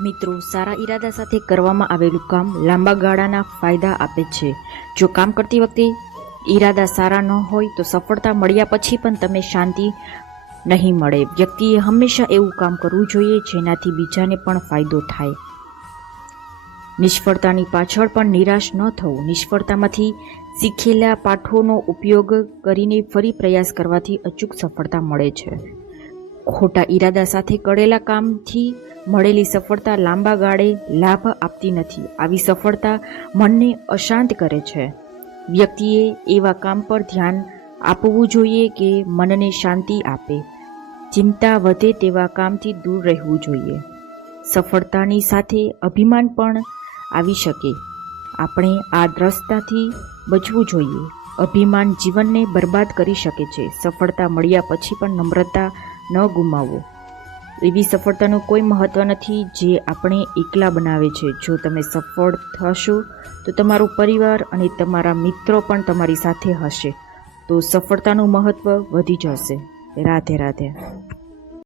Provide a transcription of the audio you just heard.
મિત્રો, સારા ઈરાદા સાથે કરવામાં આવેલું કામ લાંબા ગાળાના ફાયદા આપે છે. જો કામ કરતી વખતે ઈરાદા સારા ન હોય તો સફળતા મળ્યા પછી પણ તમે શાંતિ નહીં મળે. વ્યક્તિએ હંમેશા એવું કામ કરવું જોઈએ જેનાથી બીજાને પણ ફાયદો થાય. નિષ્ફળતાની પાછળ પણ નિરાશ ન થવું. નિષ્ફળતામાંથી શીખેલા પાઠોનો ઉપયોગ કરીને ફરી પ્રયાસ કરવાથી અચૂક સફળતા મળે છે. ખોટા ઈરાદા સાથે કરેલા કામથી મળેલી સફળતા લાંબા ગાળે લાભ આપતી નથી. આવી સફળતા મનને અશાંત કરે છે. વ્યક્તિએ એવા કામ પર ધ્યાન આપવું જોઈએ કે મનને શાંતિ આપે. ચિંતા વધે તેવા કામથી દૂર રહેવું જોઈએ. સફળતાની સાથે અભિમાન પણ આવી શકે. આપણે આ દ્રષ્ટાથી બચવું જોઈએ. અભિમાન જીવનને બરબાદ કરી શકે છે. સફળતા મળ્યા પછી પણ નમ્રતા ન ગુમાવો. એવી સફળતાનું કોઈ મહત્ત્વ નથી જે આપણે એકલા બનાવે છે. જો તમે સફળ થશો, તો તમારો પરિવાર અને તમારા મિત્રો પણ તમારી સાથે હશે. તો સફળતાનું મહત્ત્વ વધી જશે. રાધે રાધે.